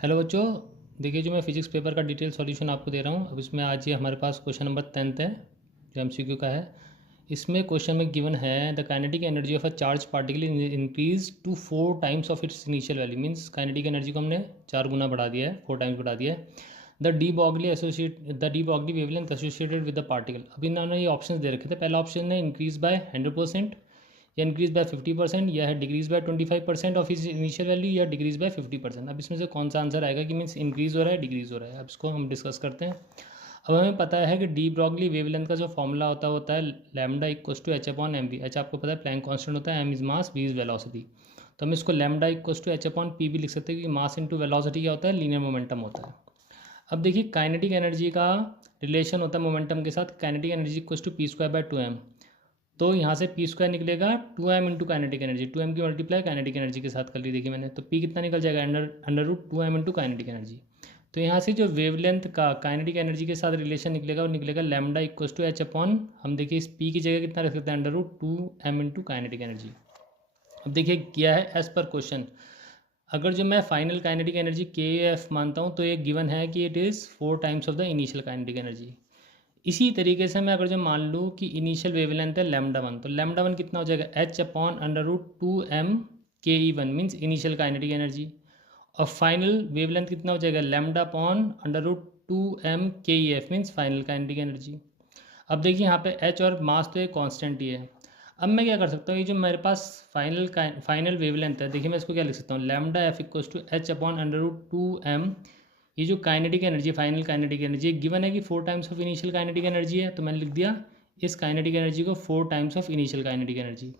Hello बच्चों। देखिए, जो मैं फिजिक्स पेपर का डिटेल सॉल्यूशन आपको दे रहा हूँ। अब इसमें आज ये हमारे पास क्वेश्चन नंबर 10th है, जो एमसीक्यू का है। इसमें क्वेश्चन में गिवन है the kinetic energy of a charge particle increase to 4 times of its initial value. Means kinetic energy को हमने 4 गुना बढ़ा दिया है, 4 टाइम्स बढ़ा दिया है। The de Broglie wavelength associated with the particle. अब इन्होंने ये ऑप्शन दे रखे थे। पहला ऑप्शन है इंक्रीज बाय 100%, या इंक्रीज बाय 50%, या है डिक्रीज बाय 25% ऑफ इस इनिशियल वैल्यू, या डिक्रीज बाय 50%। अब इसमें से कौन सा आंसर आएगा कि मीन्स इंक्रीज हो रहा है, डिक्रीज हो रहा है। अब इसको हम डिस्कस करते हैं। अब हमें पता है कि डी ब्रॉगली वेवलेंथ का जो फॉर्मूला होता है lambda equals to h upon m v. H आपको पता है प्लैंक कांस्टेंट होता है, m is mass, v is velocity. तो हम इसको lambda equals to h upon p भी लिख सकते हैं, क्योंकि मास इंटू वेलोसिटी क्या होता है, लीनियर मोमेंटम होता है। अब देखिए, काइनेटिक एनर्जी का रिलेशन होता है मोमेंटम के साथ। Kinetic energy equals to p square by 2m। तो यहाँ से पी स्क्वायर निकलेगा 2m into kinetic energy. 2m की मल्टीप्लाई काइनेटिक एनर्जी के साथ कर ली देखिए मैंने। तो पी कितना निकल जाएगा, under root 2m into kinetic energy. तो यहाँ से जो वेवलेंथ का काइनेटिक एनर्जी के साथ रिलेशन निकलेगा वो निकलेगा lambda equals to h upon, हम देखिए इस पी की जगह कितना रख सकते हैं, under root 2m into kinetic energy. अब देखिए किया है एज पर क्वेश्चन। अगर जो मैं फाइनल काइनेटिक एनर्जी के एफ मानता हूँ तो ये गिवन है कि it is 4 times of the initial kinetic energy. इसी तरीके से मैं अगर जो मान लूँ कि इनिशियल वेवलेंथ है लैम्डा वन, तो लैम्डा वन कितना हो जाएगा, h upon under root 2m K E one means initial kinetic energy. और फाइनल वेवलेंथ कितना हो जाएगा, lambda upon under root 2m K E F means final kinetic energy. अब देखिए यहाँ पे h और मास तो एक कांस्टेंट ही है। अब मैं क्या कर सकता हूँ, ये जो मेरे पास फाइनल वेवलेंथ है, देखिए मैं इसको क्या लिख सकता हूँ, lambda F equals to h upon under root 2m। ये जो kinetic energy, final kinetic energy given है कि 4 times of initial kinetic energy है, तो मैंने लिख दिया इस काइनेटिक एनर्जी को 4 times of initial kinetic energy.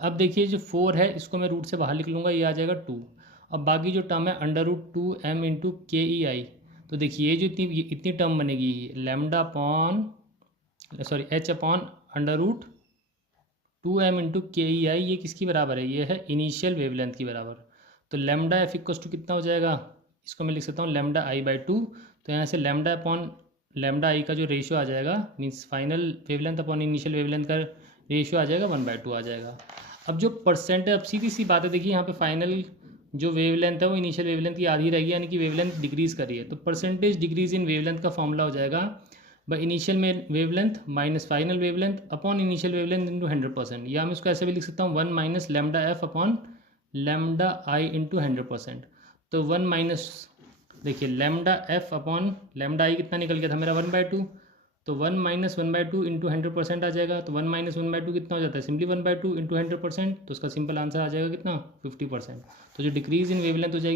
अब देखिए जो 4 है इसको मैं रूट से बाहर लिख लूँगा, ये आ जाएगा 2। अब बाकी जो टर्म है under root 2m into K E आई। तो देखिए ये जो इतनी टर्म बनेगी, lambda upon h upon under root 2m into K E आई, ये किसकी बराबर है, ये है इनिशियल वेवलेंथ की बराबर। तो लैम्डा एफ इक्वस टू कितना हो जाएगा, इसको मैं लिख सकता हूँ लैम्डा आई बाई 2। तो यहाँ से लैम्डा अपॉन लैम्डा आई का जो रेशियो आ जाएगा, means final wavelength upon initial wavelength का रेशियो आ जाएगा 1/2 आ जाएगा। अब जो परसेंट है, अब सीधी सी बात है, देखिए यहाँ पे फाइनल जो वेवलेंथ है वो इनिशियल वेवलेंथ की आधी रहेगी, यानी कि वेवलेंथ डिक्रीज कर रही है। तो परसेंटेज डिक्रीज इन वेवलेंथ का फॉर्मूला हो जाएगा by initial wavelength minus final wavelength upon initial wavelength into 100%। या मैं इसको ऐसे भी लिख सकता हूँ 1 minus lambda F upon lambda I into 100%। तो 1 माइनस, देखिए lambda F upon lambda I कितना निकल गया था मेरा 1/2। तो 1 माइनस 1/2 इंटू 100% आ जाएगा। तो 1 माइनस 1/2 कितना हो जाता है, सिंपली 1/2 इंटू 100%। तो उसका सिंपल आंसर आ जाएगा कितना, 50%। तो जो डिक्रीज इन वेवलेंथ हो जाएगी